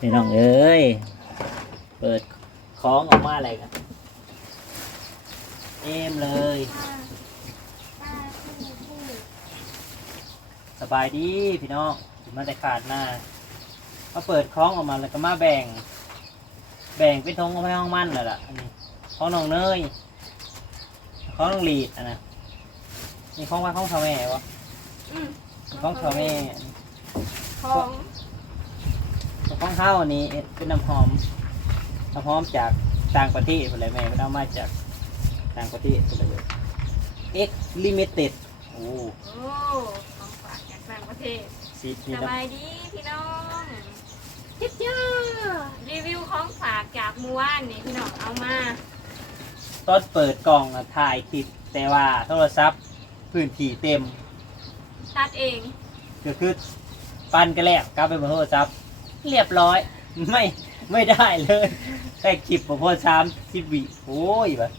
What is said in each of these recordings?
พี่น้องเอ้ย เปิดคล้องออกมาอะไรกันเอ็มเลย สบายดีพี่น้องถึงมาแต่ขาดหน้ามาเปิดคล้องออกมาแล้วก็มาแบ่ง แบ่งเป็นทงของพี่ห้องมั่นน่ะล่ะอันนี้ของน้องเนยของน้องลีดอันนะนี่ของว่าของพ่อแม่วะอืมของพ่อแม่ของ ของข้าวอันนี้เป็นน้ำหอมน้ำหอมจากต่างประเทศไปเลยแม่ไม่ได้เอามาจากต่างประเทศไปเลย X Limited โอ้โอ้ของฝากจากต่างประเทศสีสนี่นะบายดีพี่น้องจิ๊บจ้ารีวิวของฝากจากหมู่บ้านนี่พี่น้องเอามาตอนเปิดกล่องอะถ่ายคลิปแต่ว่าโทรศัพท์พื้นที่เต็มตัดเองก็คือปั้นกันแล้วกลับไปบนโทรศัพท์ เรียบร้อย ไม่ไม่ได้เลยแค่คลิปผมพอสามสิบวิโอ้ยแบบ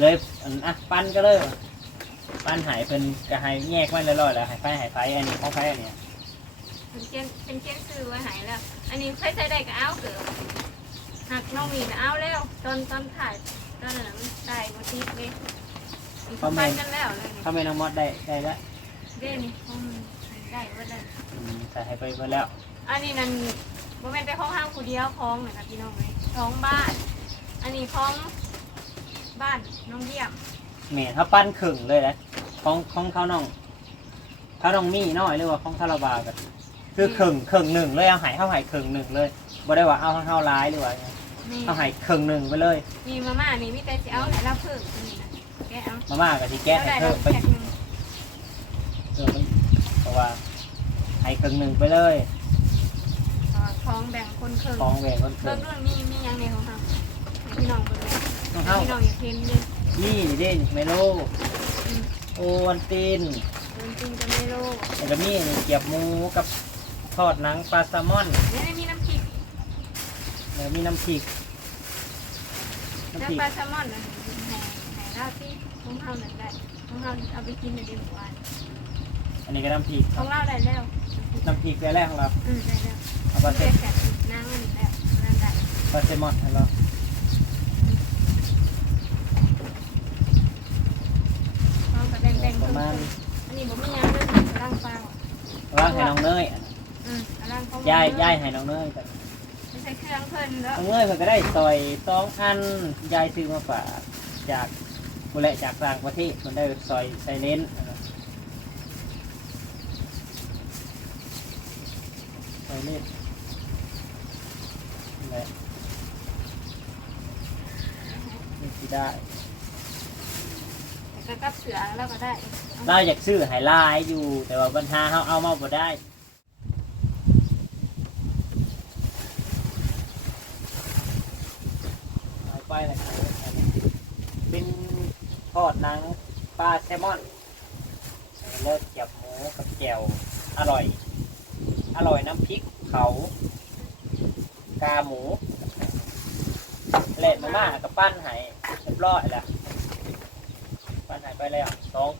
เลยอันอะปั้นก็เลยว่ะปั้นหายเป็นกระหายแยกไว้เรียบร้อยแล้วหายไฟหายไฟอันนี้ของไฟอันเนี้ยเป็นเกนเป็นเกนซื้อไว้ใหายแล้ว อันนี้ใครใช้ได้ก็เอาเกิดหักน้องมีก็เอาแล้ว ตอนตอนถ่ายตอนนั้นนะมันได้บทีเลยมีเขาปั้นกันแล้วเลยนี่ถ้าไม่น้องมอดได้ได้แล้วเด่น ของมันได้ว่าได้อืมใส่ให้ไปหมดแล้วอันนี้นั่นโมเมนต์ไปห้องห้างคูเดียวคลองนะครับพี่น้องเลยคลองบ้าน อันนี้คลองบ้านน้องเยี่ยมแหม่ถ้าปั้นขึงเลยนะของของเขาน้องเขาน้องมีน้อยหรือว่าของคาราบาวกันคือขึงขึงหนึ่งเลยเอาใหายเข้าใหายขึงหนึ่งเลยบ่ได้ว่าเอาเข้าร้ายหรือว่าไงนี่เอาใหายขึงหนึ่งไปเลยมีมาม่านี่มีแต่จะเอาแต่เราเพิ่มนี่นะแกเอามาม่ากับที่แก้เอาให้ได้เพิ่เรามไปแพ็คหนึงเพิ่มไป เพ ราะว่าให้ขึงหนึ่งไปเลยอ่าคลองแบ่งคนครึ่งของแหวนคนขึเบิ่งงด้วยมีมีหยังในของเราให้พี่น้องเบิ่งเลยต้องให้เข้าพี่น้องอย่าเพ้นเลยนี่เด่นเมโลอืมโอวันตินเบิ่งจริงจะไม่รู้แล้วก็นี่นี่เกียบหมูกับทอดหนังปลาแซลมอนนี่มีน้ำพริกแล้วมีน้ำพริกน้ำแล้วพริกปลาแซลมอนนั่นให้ให้เราที่ของเรานั่นได้ของเราเอาไปกินในเดือนวัน อันนี้ก็น้ำพริกของเราได้แล้วน้ำพริกแรกของเราอืมได้แล้วเอาปลาเซเรียกแกะนางมันแล้วนั่นได้ปลาแซลมอนให้เราพร้อมกับแบ่งๆประมาณอันนี้ผมมียังเลยร่างฟังว่างให้น้องเนยอืมร่างเขาย่ายย่ายให้น้องเนยกันไม่ใช่เครื่องเพิ่นแล้วน้องเนยเพิ่นก็ได้ซอยสองอันยายซื้อมาฝากจากบุแหละจากต่างประเทศมันได้ซอยไซเลน ไซเลนนี่แหละนี่สิได้แต่ก็กับเสือแล้วก็ได้เราอยากซื้อไฮไลท์อยู่ แต่ว่าปัญหาเขาเอามาบ่ได้เอาไปเลยครับเป็นทอดหนังปลาแซลมอนเลิกเกียบหมูกับแจ่วอร่อย อร่อยน้ำพริกเขากาหมูเละมาม่ากับปั้นไห้เรียบร้อยแล้วปั้นไห้ไปแล้วสอง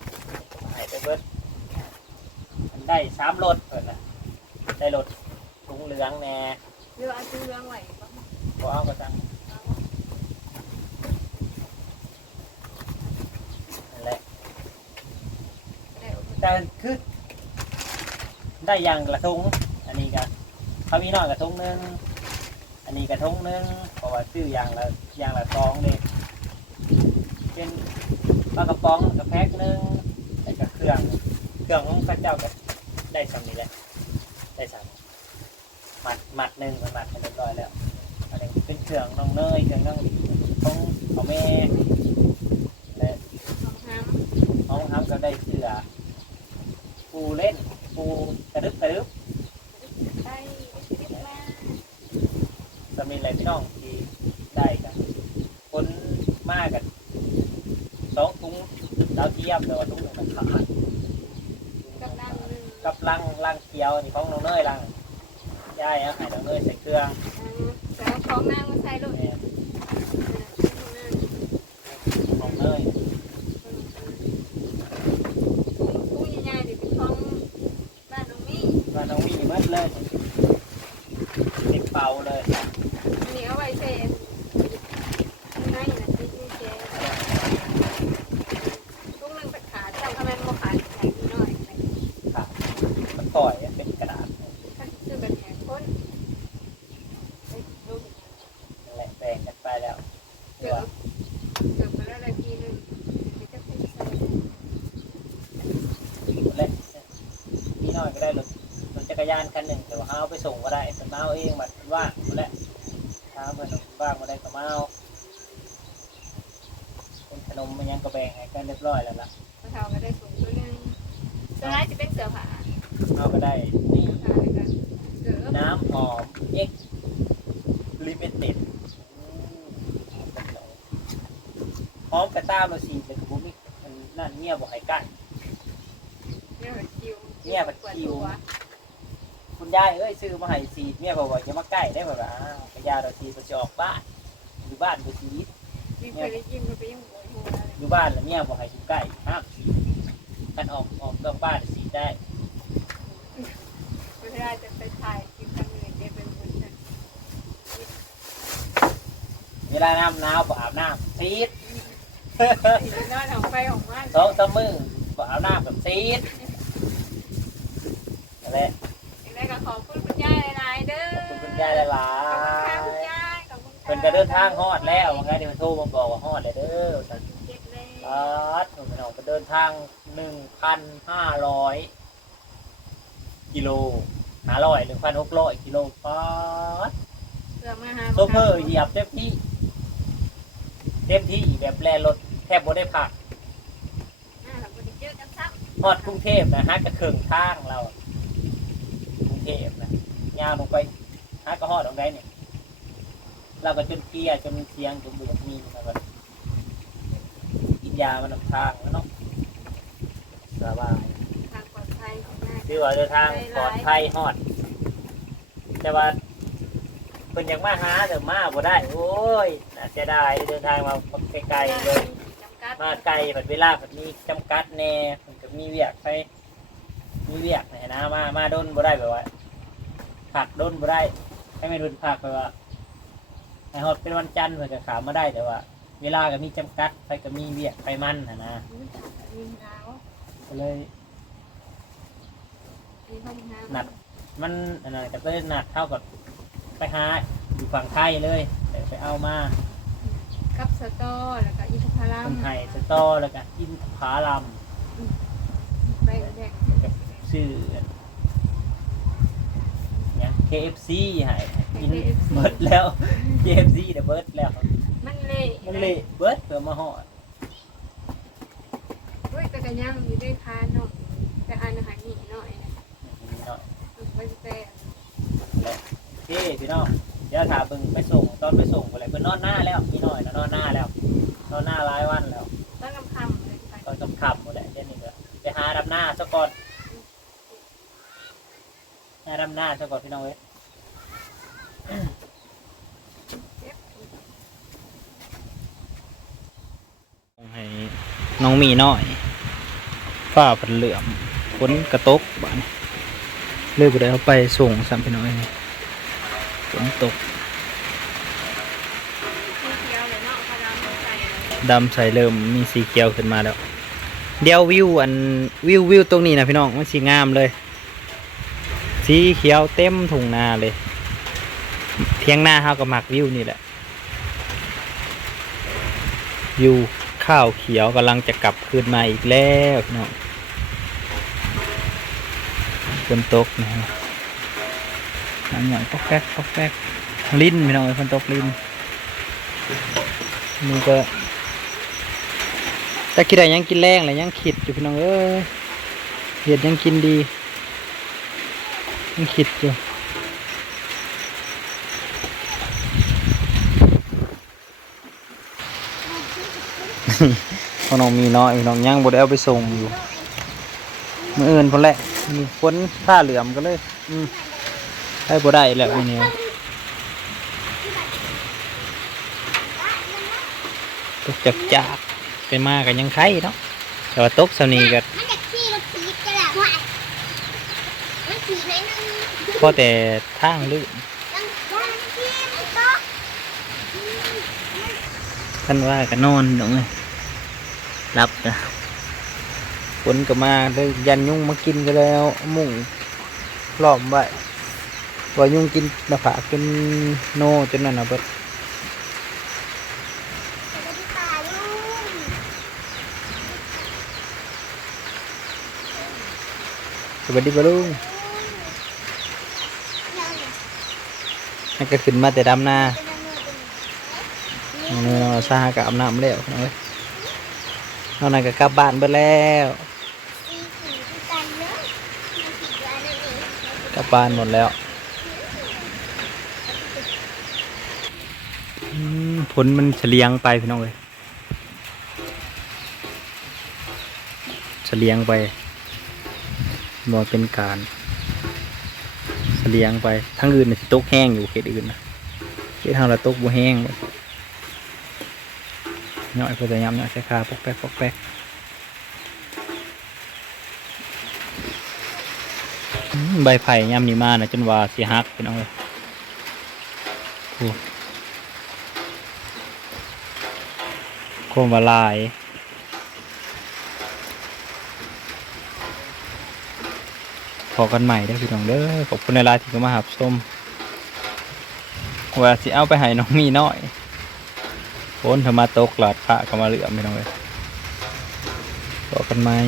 ไห้ไปเบิดมันได้สามรสเปิดนะได้รสถุงเหลืองแหน่เรือเอาซื้อเรื่องไหวบ้างพอเอากระจังนั่นแหละ ได้ แต่คือ ได้อย่างกระทงอันนี้ก็เขามีน้อยกระทงหนึงอันนี้กระทงหนึงเพราะว่าซื้ออย่างละอย่างละซองเลยเป็นปลากระป๋องกับแพ็คหนึงแล้วก็เครื่องเครื่องของข้าเจ้าก็ได้สำนี้แหละได้สามหมัดหมัดหนึ่งหมัดกันเรียบร้อยแล้วอันนี้เป็นเครื่องน้องเนยเครื่องน้องของของแม่และ ของน้น้องทำก็ได้เสือปูเล่นปูกระดึบกระดึบำได้ได้มาจะมีอะไรพี่น้องที่ได้กันคนมากกันสองถุงดาวเทียมแต่ว่าถุงหนึ่งมันขาดกับน้ำหนึงกับลังลังเขียวนี่ของน้องเนยลังย่ายเอาให้น้องเนยใส่เครื่องอ่าแล้วของน้ำมาใส่ลูกแม่น้องเนย ผู้ใหญ่ๆดิ เป็นของบ้านน้องมี่ว่าน้องมีเลยเด็กเป่าเลย อันนี้เอาไว้เซนไม่นะที่นี่เจ๊ลูกนึงเป็นขาเจ้าทำไมมาขาแข็งหน่อย ค่ะมันต่อยเป็นกระดาษ ถ้าซื้อแบบแข็งพ้นลูก นั่นแหละแบ่งกันไปแล้ว เกือบเกือบไปแล้วนาทีนึงจะเป็นใส่ และนี่น้อยก็ได้รถรถจั กรยานคันหนึ่งแต่ว่าเอาไปส่งก็ได้เป็นมาเอาเองบันว่างหมดแล้วถ้าเพื่อนว่างมาได้ก็มาเอาเป็นขนมมันยังกระแบงให้กันเรียบร้อยแล้วล่ะกระเทาก็ได้สูงตัวนึงตัวร้ายจะเป็นเสือผาเอาก็ได้นี่เสือผาเยกันเสือน้ำหอม X Limited หอมกระต้ามเราสีแต่กระบุมิมันนั่นเมียบอกให้กัน เนี่ยคิวเนี่ยผัดคิว คุณยายเอ้ยซื้อมาให้สีเมียบอกว่าจะมาใกล้ได้แบบว่าอ้าวกระยาเราสีมันจะออกบ้านอยู่บ้านไปสีมีเคยได้ยินมันไปยังหัวหัวอะไรอยู่บ้านแล้วเมียบอกให้อยู่ใกล้ห้ามสีกันออกออกนอกบ้านสีได้เวลาจะไปถ่ายคลิปกันเลยเดี๋ยวเป็นคนจะเวลาน้ำหนาวก็อาบน้ำซีดนอนของไปของมันสองสามมือก็อาบน้ำกับซีดนั่นแหละไร ขอบคุณคุณยายหลายๆเด้อขอบคุณคุณยายหลาขอบคุณค่ะคุณยยายขอบคุณๆเพิ่นก็เดินทางฮอดแล้วว่าไงเดี๋ยวโทรมาบอกว่าฮอดเลยเด้อสันเจ็ดเลยปาดผมเอาไปเดินทางหนึ่งพันห้าร้อยกิโลห้าร้อยหนึ่งพันหกร้อยกิโลปาดเพื่อมาหาโซเฟอร์เหยียบเต็มที่ เต็มที่แบบแลรถแทบบ่ได้พัก อ่าเราไปเจอกันซ้ฮอดกรุงเทพนะฮะกระเคิงทางเรา กรุงเทพนะยาวลงไปฮะก็ฮอดตรงได้เนี่ยเราก็จนเกลียจนเสียงจนเบื่อมีนะแบบกินยามันนำทางแล้วเนาะสบายำทางปลอดภัยของแม่คือว่าเดินทางปลอดภัยฮอด แต่ว่าเพิ่นยังมาหาแต่มาบ่ได้ โอ้ยน่าเสียดายเดินทางมาไกลๆเลยจำกัดมาไกลแบบเวลาแบบมีจำกัดแน่มันก็มีเวียกไปมีเวียกไหนนะมามาด้นบ่ได้แบบว่า ผักด้นบ่ได้ให้ไม่ด้นผักไปว่าให้ฮอดเป็นวันจันทร์เพื่อจะขามมาได้แต่ว่า เวลาก็มีจำกัดไปก็มีเวียกไปมันนะนะมีจ่ามีดาวก็เลยมีห้องน้ำหนักมันอันนั้นก็เลยหนักเท่ากับไปหาอยู่ฝั่งไทยเลยแต่ไปเอามากับสตอแล้วก็อินทผลัคมนไทยสตอแล้วก็อินทผลัมไปแดกกับชื่อเนี่ย KFC ให้กินเบิร์ดแล้ว KFC เดี๋ยวเบิร์ดแล้ว มันเละมันเละเบิร์ดเพื่อมาห่อดเฮ้ยแต่กันยังอยู่ด้วยค้าเนาะแต่อันอาหารนี่หน่อยนะนี่เนาะไปแต่โอเคพี่น้องเดี๋ยวถามเบิ่งไปส่งตอนไปส่งไปเลยเพิ่นนอนหน้าแล้วพี่น้อยนะนอนหน้าแล้วนอนหน้าหลายวันแล้ว ต้นกำคำเลยไปตอนค่ำๆหมดแหละเดี๋ยวนี้ก็ไปหาดำหน้าซะก่อนหาดำหน้าซะก่อนพี่น้องเว้ยให้น้องมีน้อยฝ้าผันเหลื่อมฝนกระตกบ้านเลยบ่ได้เอาไปส่งซ้ำพี่น้อยฝนตกสีเขียวเลยเนาะพลังใส่เลยดำใสเริ่มมีสีเขียวขึ้นมาแล้ว เดี๋ยววิวอันวิววิวตรงนี้นะพี่น้องมันสีงามเลย สีเขียวเต็มทุ่งนาเลยเพียงหน้าเฮากับหมักวิวนี่แหละวิวข้าวเขียวกำลังจะกลับคืนมาอีกแล้วพี่น้องฝนตกนะฮะน้ำหยองปอกแป๊กปอกแป๊กลิ้นพี่น้องเอ้ฝนตกลิ้นนี่ก็แต่คิดอะไรยังกินแรงอะไรยังคิดอยู่พี่น้องเอ้ยเห็ดยังกินดี ยังคิดอยู่พอน้องมีน้อยน้องยังบดเอาไปส่งอยู่เมื่ออื่นพอแหละมีฝนผ้าเหลือมก็เลย อืมได้บ่ได้แล้วอีเนี่ยตกจากจากไปมากันยังไข่เนาะแต่ว่าตกสนีกัน พอแต่ทางลื่นท่านว่าก็นอนตรงนี้รับนะฝนก็มาได้วยันยุ่งมากินก็แล้ว มุ่งหลอมไว้ว่ายุ่งกินหน้าผากินโนจนนั่นนะเบิดสวัสดีปะลุงันก็ขึ้นมาแต่ดำนาเนินเนเนื้อซากับอาบน้ำแล้วน้องเอ้ยนอกนั้นก็กลับบ้านเบิดแล้วกานั่นเองกลับบ้านหมดแล้วผลมันเฉลียงไปพี่น้องเอ้ยเฉลียงไปบ่เป็นการ เลี้ยงไปทั้งอื่นน่ะสิตกแห้งอยู่เขตอื่นนะเขตทางเราตกบ่แห้งเลยย่อยเพื่อจะย้ำย่อยใส่ขาปอกแป๊กปอกแป๊กอืมใบไผ่ย่ำนี่มานะจนว่าสิหักพี่น้องเลยโอ้โคมวาลาย อกันใหม่ได้พี่น้องเด้อขอบคุณในลน์ที่เข้ามาหับส้มว่าสิเอาไปให้น้องมีน้อยโอนธรรมาตกหลาดพระก็มาเหลือมพี่น้องเลยพอกันใหม่